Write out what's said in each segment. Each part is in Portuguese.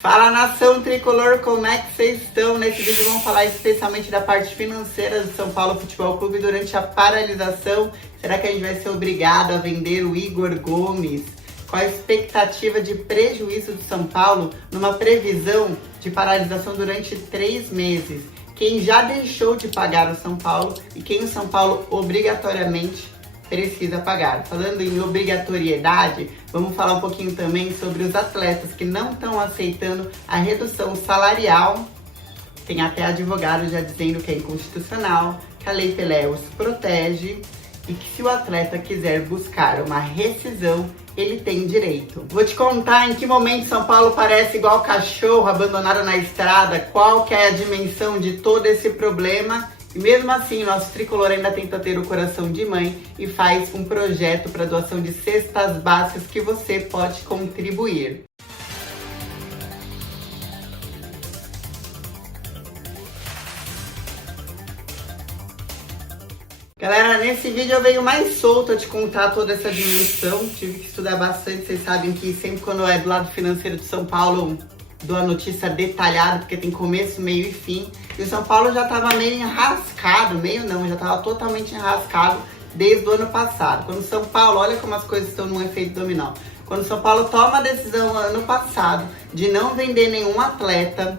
Fala, nação tricolor, como é que vocês estão? Nesse vídeo vamos falar especialmente da parte financeira do São Paulo Futebol Clube durante a paralisação. Será que a gente vai ser obrigado a vender o Igor Gomes? Qual a expectativa de prejuízo do São Paulo numa previsão de paralisação durante 3 meses? Quem já deixou de pagar o São Paulo e quem o São Paulo obrigatoriamente precisa pagar. Falando em obrigatoriedade, vamos falar um pouquinho também sobre os atletas que não estão aceitando a redução salarial. Tem até advogado já dizendo que é inconstitucional, que a Lei Pelé os protege e que se o atleta quiser buscar uma rescisão, ele tem direito. Vou te contar em que momento São Paulo parece igual cachorro abandonado na estrada, qual que é a dimensão de todo esse problema. E mesmo assim, nosso tricolor ainda tenta ter o coração de mãe e faz um projeto para doação de cestas básicas que você pode contribuir. Galera, nesse vídeo eu venho mais solto a te contar toda essa dimensão. Tive que estudar bastante, vocês sabem que sempre quando é do lado financeiro de São Paulo, dou a notícia detalhada, porque tem começo, meio e fim. E o São Paulo já estava meio enrascado, já estava totalmente enrascado desde o ano passado. Quando o São Paulo, olha como as coisas estão num efeito dominó. Quando o São Paulo toma a decisão ano passado de não vender nenhum atleta,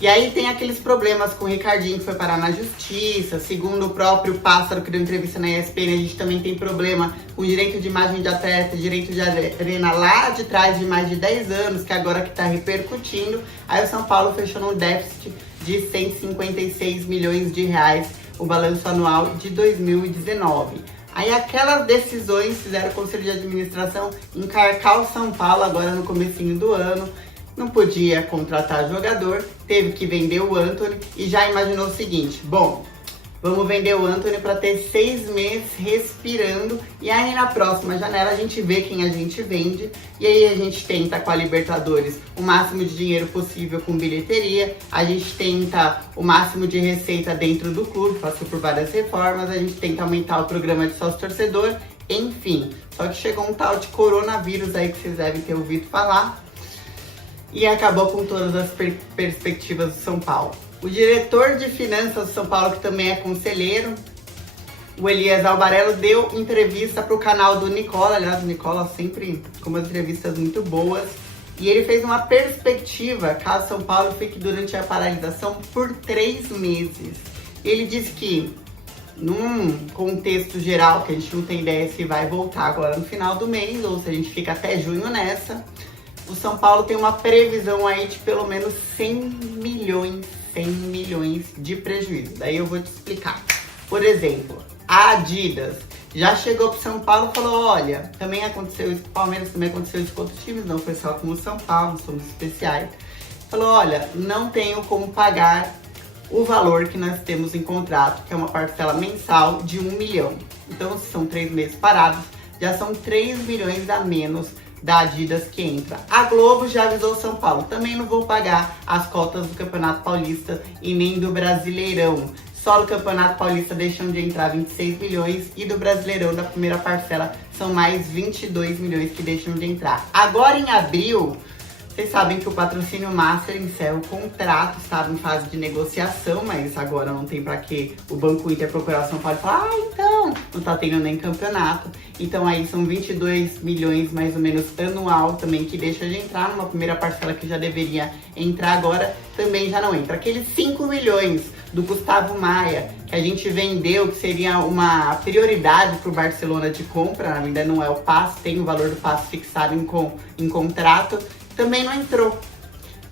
e aí tem aqueles problemas com o Ricardinho que foi parar na justiça. Segundo o próprio Pássaro que deu entrevista na ESPN, a gente também tem problema com direito de imagem de atleta, direito de arena lá de trás de mais de 10 anos, que agora que está repercutindo. Aí o São Paulo fechou num déficit de 156 milhões de reais, o balanço anual de 2019. Aí aquelas decisões fizeram o Conselho de Administração encarcar o São Paulo agora no comecinho do ano. Não podia contratar jogador, teve que vender o Antony e já imaginou o seguinte: bom, vamos vender o Antony para ter 6 meses respirando e aí na próxima janela a gente vê quem a gente vende e aí a gente tenta com a Libertadores o máximo de dinheiro possível com bilheteria, a gente tenta o máximo de receita dentro do clube, passou por várias reformas, a gente tenta aumentar o programa de sócio-torcedor, enfim. Só que chegou um tal de coronavírus aí que vocês devem ter ouvido falar. E acabou com todas as perspectivas do São Paulo. O diretor de finanças do São Paulo, que também é conselheiro, o Elias Albarello, deu entrevista para o canal do Nicola. Aliás, o Nicola sempre com umas entrevistas muito boas. E ele fez uma perspectiva, caso São Paulo fique durante a paralisação por 3 meses. Ele disse que, num contexto geral, que a gente não tem ideia se vai voltar agora no final do mês, ou se a gente fica até junho nessa, o São Paulo tem uma previsão aí de pelo menos 100 milhões de prejuízo. Daí eu vou te explicar. Por exemplo, a Adidas já chegou pro São Paulo e falou: olha, também aconteceu isso com o Palmeiras, também aconteceu isso com outros times, não foi só com o São Paulo, somos especiais. Falou: olha, não tenho como pagar o valor que nós temos em contrato, que é uma parcela mensal de 1 milhão. Então, se são 3 meses parados, já são 3 milhões a menos da Adidas que entra. A Globo já avisou o São Paulo: também não vou pagar as cotas do Campeonato Paulista e nem do Brasileirão. Só no Campeonato Paulista deixam de entrar 26 milhões e do Brasileirão, da primeira parcela, são mais 22 milhões que deixam de entrar. Agora em abril, vocês sabem que o Patrocínio Master encerra o contrato, estava em fase de negociação, mas agora não tem para que o Banco Inter procurar o São Paulo e falar: então, não tá tendo nem campeonato. Então aí são 22 milhões mais ou menos anual também que deixa de entrar, numa primeira parcela que já deveria entrar agora, também já não entra. Aqueles 5 milhões do Gustavo Maia, que a gente vendeu, que seria uma prioridade para o Barcelona de compra, ainda não é o passe, tem o valor do passe fixado em contrato, também não entrou.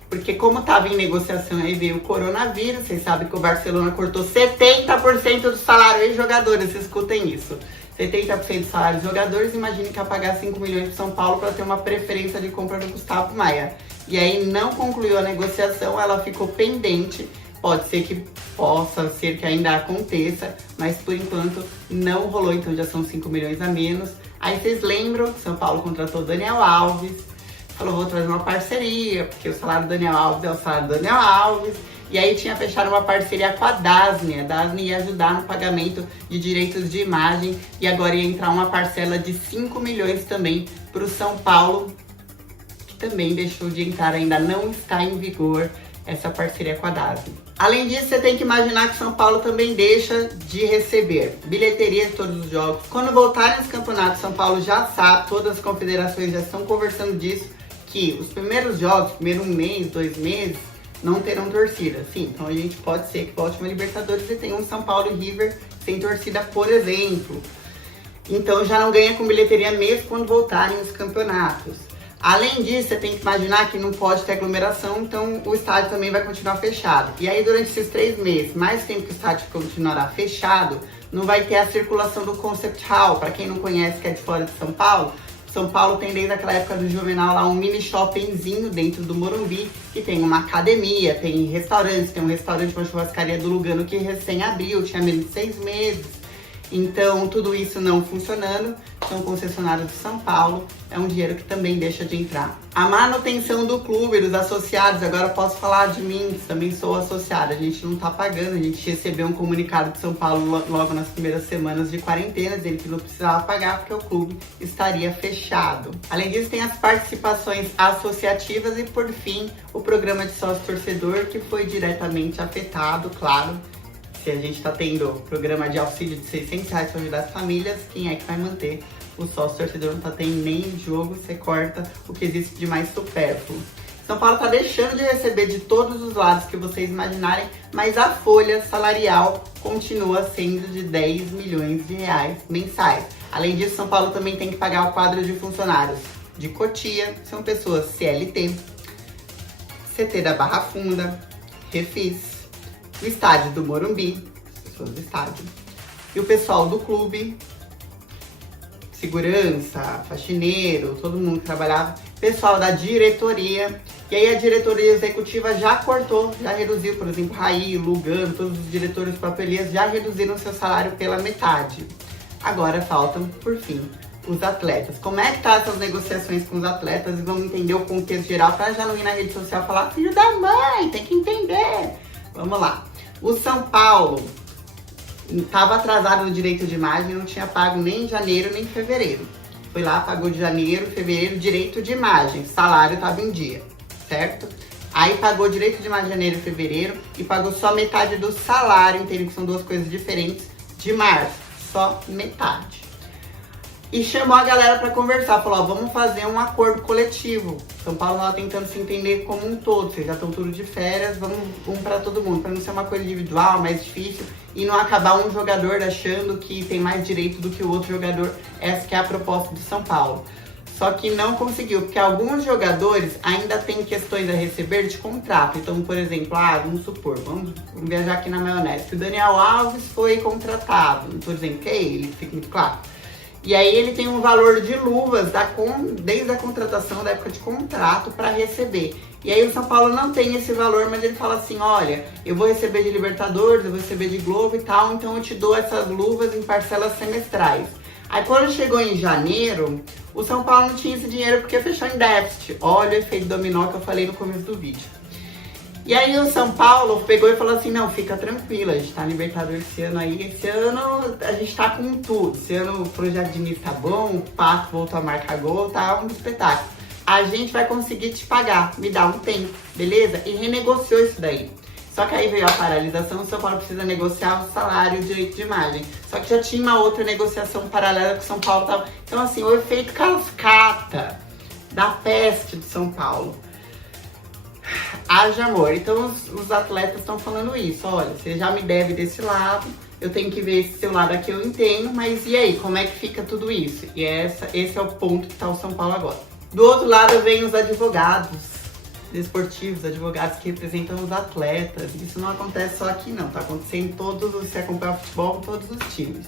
Porque como estava em negociação, aí veio o coronavírus, vocês sabem que o Barcelona cortou 70% do salário dos jogadores, vocês escutem isso. 70% do salário dos jogadores, imagine que ia pagar 5 milhões para São Paulo para ter uma preferência de compra do Gustavo Maia. E aí não concluiu a negociação, ela ficou pendente, pode ser que possa ser que ainda aconteça, mas por enquanto não rolou, então já são 5 milhões a menos. Aí vocês lembram que São Paulo contratou Daniel Alves, falou: vou trazer uma parceria, porque o salário do Daniel Alves é o salário do Daniel Alves. E aí tinha fechado uma parceria com a Dasni. A Dasni ia ajudar no pagamento de direitos de imagem. E agora ia entrar uma parcela de 5 milhões também para o São Paulo, que também deixou de entrar, ainda não está em vigor essa parceria com a DAZN. Além disso, você tem que imaginar que São Paulo também deixa de receber bilheteria de todos os jogos. Quando voltarem os campeonatos, São Paulo já sabe, todas as confederações já estão conversando disso, que os primeiros jogos, primeiro 1 mês, 2 meses, não terão torcida. Sim, então a gente pode ser que volte uma Libertadores e tenha um São Paulo e River sem torcida, por exemplo. Então já não ganha com bilheteria mesmo quando voltarem os campeonatos. Além disso, você tem que imaginar que não pode ter aglomeração, então o estádio também vai continuar fechado. E aí durante esses 3 meses, mais tempo que o estádio continuará fechado, não vai ter a circulação do Concept Hall. Para quem não conhece, que é de fora de São Paulo tem desde aquela época do Juvenal lá um mini shoppingzinho dentro do Morumbi, que tem uma academia, tem restaurantes, tem um restaurante, uma churrascaria do Lugano que recém abriu, tinha menos de 6 meses. Então, tudo isso não funcionando, então o concessionário de São Paulo é um dinheiro que também deixa de entrar. A manutenção do clube, dos associados, agora posso falar de mim, que também sou associada, a gente não tá pagando, a gente recebeu um comunicado de São Paulo logo nas primeiras semanas de quarentena, dizendo que não precisava pagar porque o clube estaria fechado. Além disso, tem as participações associativas e, por fim, o programa de sócio-torcedor, que foi diretamente afetado, claro. Se a gente está tendo programa de auxílio de R$600 para ajudar as famílias, quem é que vai manter? O sócio-torcedor não está tendo nem jogo, você corta o que existe de mais supérfluo. São Paulo está deixando de receber de todos os lados que vocês imaginarem, mas a folha salarial continua sendo de R$10 milhões mensais. Além disso, São Paulo também tem que pagar o quadro de funcionários de Cotia, são pessoas CLT, CT da Barra Funda, Refis, o estádio do Morumbi, as pessoas do estádio, e o pessoal do clube, segurança, faxineiro, todo mundo que trabalhava, pessoal da diretoria, e aí a diretoria executiva já cortou, já reduziu, por exemplo, Raí, Lugano, todos os diretores próprio Elias já reduziram seu salário pela metade. Agora faltam, por fim, os atletas. Como é que tá essas negociações com os atletas? E vamos entender o contexto geral para já não ir na rede social falar filho da mãe, tem que entender. Vamos lá. O São Paulo estava atrasado no direito de imagem, não tinha pago nem em janeiro nem em fevereiro. Foi lá, pagou de janeiro, fevereiro, direito de imagem, salário estava em dia, certo? Aí pagou direito de imagem em janeiro e fevereiro e pagou só metade do salário inteiro, que são duas coisas diferentes, de março, só metade. E chamou a galera para conversar, falou, ó, vamos fazer um acordo coletivo. São Paulo estava tentando se entender como um todo, vocês já estão tudo de férias, vamos um para todo mundo, para não ser uma coisa individual, mais difícil, e não acabar um jogador achando que tem mais direito do que o outro jogador. Essa que é a proposta de São Paulo. Só que não conseguiu, porque alguns jogadores ainda têm questões a receber de contrato. Então, por exemplo, vamos supor, vamos viajar aqui na maionese, que o Daniel Alves foi contratado, por exemplo, que é ele, fica muito claro. E aí ele tem um valor de luvas desde a contratação, da época de contrato, para receber. E aí o São Paulo não tem esse valor, mas ele fala assim, olha, eu vou receber de Libertadores, eu vou receber de Globo e tal, então eu te dou essas luvas em parcelas semestrais. Aí quando chegou em janeiro, o São Paulo não tinha esse dinheiro porque fechou em déficit. Olha o efeito dominó que eu falei no começo do vídeo. E aí o São Paulo pegou e falou assim, não, fica tranquila, a gente tá Libertadores esse ano aí, esse ano a gente tá com tudo, esse ano o projeto de Diniz tá bom, o Pato voltou a marcar gol, tá um espetáculo. A gente vai conseguir te pagar, me dá um tempo, beleza? E renegociou isso daí. Só que aí veio a paralisação, o São Paulo precisa negociar o salário e o direito de imagem. Só que já tinha uma outra negociação paralela que o São Paulo tava... Então assim, o efeito cascata da peste de São Paulo. Haja amor. Então os atletas estão falando isso, olha, você já me deve desse lado, eu tenho que ver esse seu lado aqui, eu entendo, mas e aí, como é que fica tudo isso? E esse é o ponto que está o São Paulo agora. Do outro lado vem os advogados desportivos, advogados que representam os atletas. Isso não acontece só aqui não, tá acontecendo em todos, se acompanhar o futebol, em todos os times.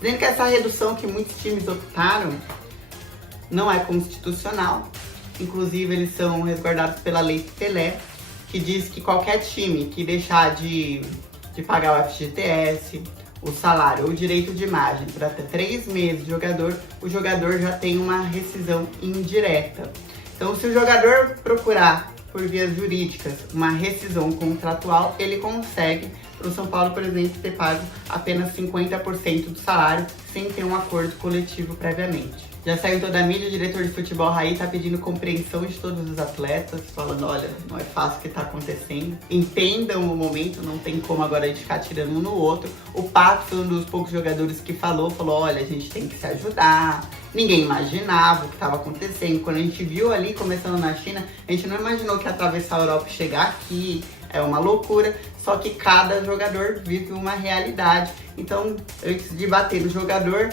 Dizendo que essa redução que muitos times optaram não é constitucional. Inclusive, eles são resguardados pela Lei Pelé, que diz que qualquer time que deixar de pagar o FGTS, o salário ou o direito de imagem por até 3 meses de jogador, o jogador já tem uma rescisão indireta. Então, se o jogador procurar por vias jurídicas uma rescisão contratual, ele consegue, para o São Paulo, por exemplo, ter pago apenas 50% do salário sem ter um acordo coletivo previamente. Já saiu em toda a mídia, o diretor de futebol Raí tá pedindo compreensão de todos os atletas, falando, olha, não é fácil o que tá acontecendo. Entendam o momento, não tem como agora a gente ficar tirando um no outro. O Pato foi um dos poucos jogadores que falou, olha, a gente tem que se ajudar. Ninguém imaginava o que estava acontecendo. Quando a gente viu ali, começando na China, a gente não imaginou que ia atravessar a Europa e chegar aqui. É uma loucura, só que cada jogador vive uma realidade. Então, antes de bater no jogador,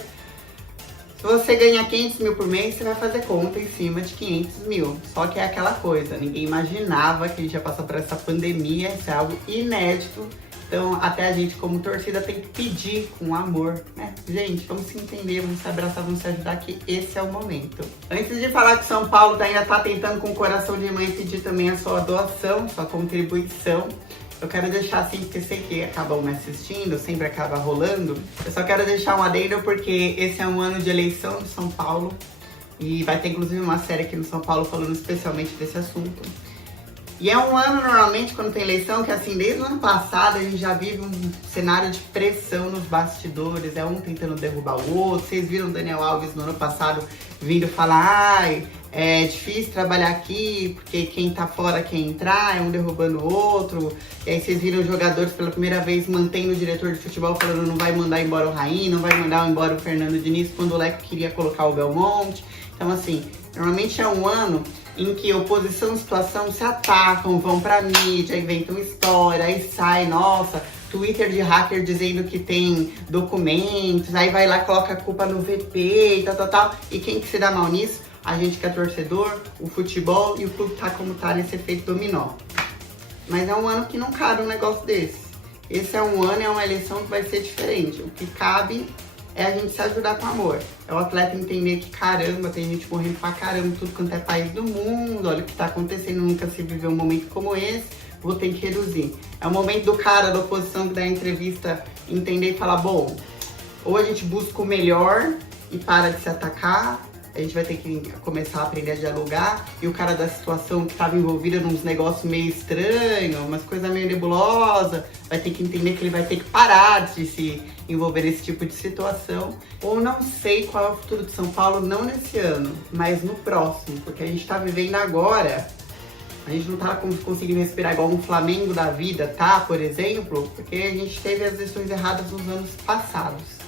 se você ganhar 500 mil por mês, você vai fazer conta em cima de 500 mil. Só que é aquela coisa, ninguém imaginava que a gente ia passar por essa pandemia, isso é algo inédito. Então, até a gente como torcida tem que pedir com amor, né? Gente, vamos se entender, vamos se abraçar, vamos se ajudar, que esse é o momento. Antes de falar que São Paulo ainda tá tentando com o coração de mãe pedir também a sua doação, sua contribuição, eu quero deixar assim, porque sei que acabam me assistindo, sempre acaba rolando. Eu só quero deixar um adendo porque esse é um ano de eleição de São Paulo e vai ter inclusive uma série aqui no São Paulo falando especialmente desse assunto. E é um ano, normalmente, quando tem eleição, que assim, desde o ano passado a gente já vive um cenário de pressão nos bastidores, é um tentando derrubar o outro. Vocês viram o Daniel Alves no ano passado vindo falar, ai, é difícil trabalhar aqui, porque quem tá fora quer entrar, é um derrubando o outro. E aí vocês viram os jogadores pela primeira vez mantendo o diretor de futebol falando não vai mandar embora o Raí, não vai mandar embora o Fernando Diniz, quando o Leco queria colocar o Belmonte. Então assim, normalmente é um ano em que oposição e situação se atacam, vão pra mídia, inventam história, aí sai, nossa, Twitter de hacker dizendo que tem documentos, aí vai lá, coloca a culpa no VP e tal. E quem que se dá mal nisso? A gente que é torcedor, o futebol e o clube tá como tá nesse efeito dominó. Mas é um ano que não cabe um negócio desse. Esse é um ano, é uma eleição que vai ser diferente. O que cabe é a gente se ajudar com amor. É o atleta entender que, caramba, tem gente morrendo pra caramba, tudo quanto é país do mundo, olha o que tá acontecendo, nunca se viveu um momento como esse, vou ter que reduzir. É o momento do cara da oposição que dá a entrevista entender e falar, bom, ou a gente busca o melhor e para de se atacar, a gente vai ter que começar a aprender a dialogar, e o cara da situação que estava envolvido nos negócios meio estranhos, umas coisas meio nebulosas, vai ter que entender que ele vai ter que parar de se envolver nesse tipo de situação. Ou não sei qual é o futuro de São Paulo, não nesse ano, mas no próximo, porque a gente tá vivendo agora, a gente não tá conseguindo respirar igual um Flamengo da vida, tá? Por exemplo, porque a gente teve as decisões erradas nos anos passados.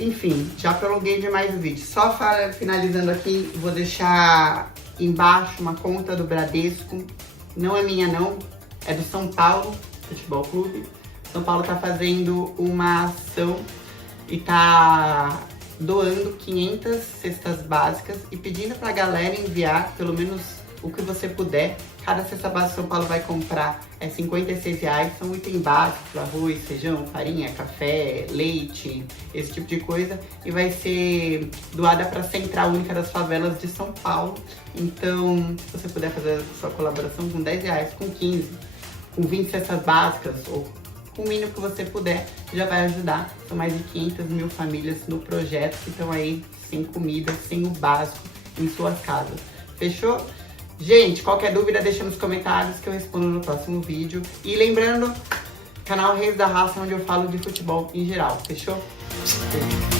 Enfim, já prolonguei demais o vídeo. Só finalizando aqui, vou deixar embaixo uma conta do Bradesco. Não é minha não, é do São Paulo Futebol Clube. São Paulo tá fazendo uma ação e tá doando 500 cestas básicas e pedindo pra galera enviar pelo menos o que você puder. Cada cesta básica São Paulo vai comprar é R$56, são itens básicos, arroz, feijão, farinha, café, leite, esse tipo de coisa. E vai ser doada para a Central Única das Favelas de São Paulo. Então, se você puder fazer a sua colaboração com R$10, com 15, com 20 cestas básicas, ou com o mínimo que você puder, já vai ajudar. São mais de 500 mil famílias no projeto que estão aí sem comida, sem o básico em suas casas. Fechou? Gente, qualquer dúvida deixa nos comentários que eu respondo no próximo vídeo. E lembrando, canal Reis da Raça, onde eu falo de futebol em geral. Fechou? Fechou.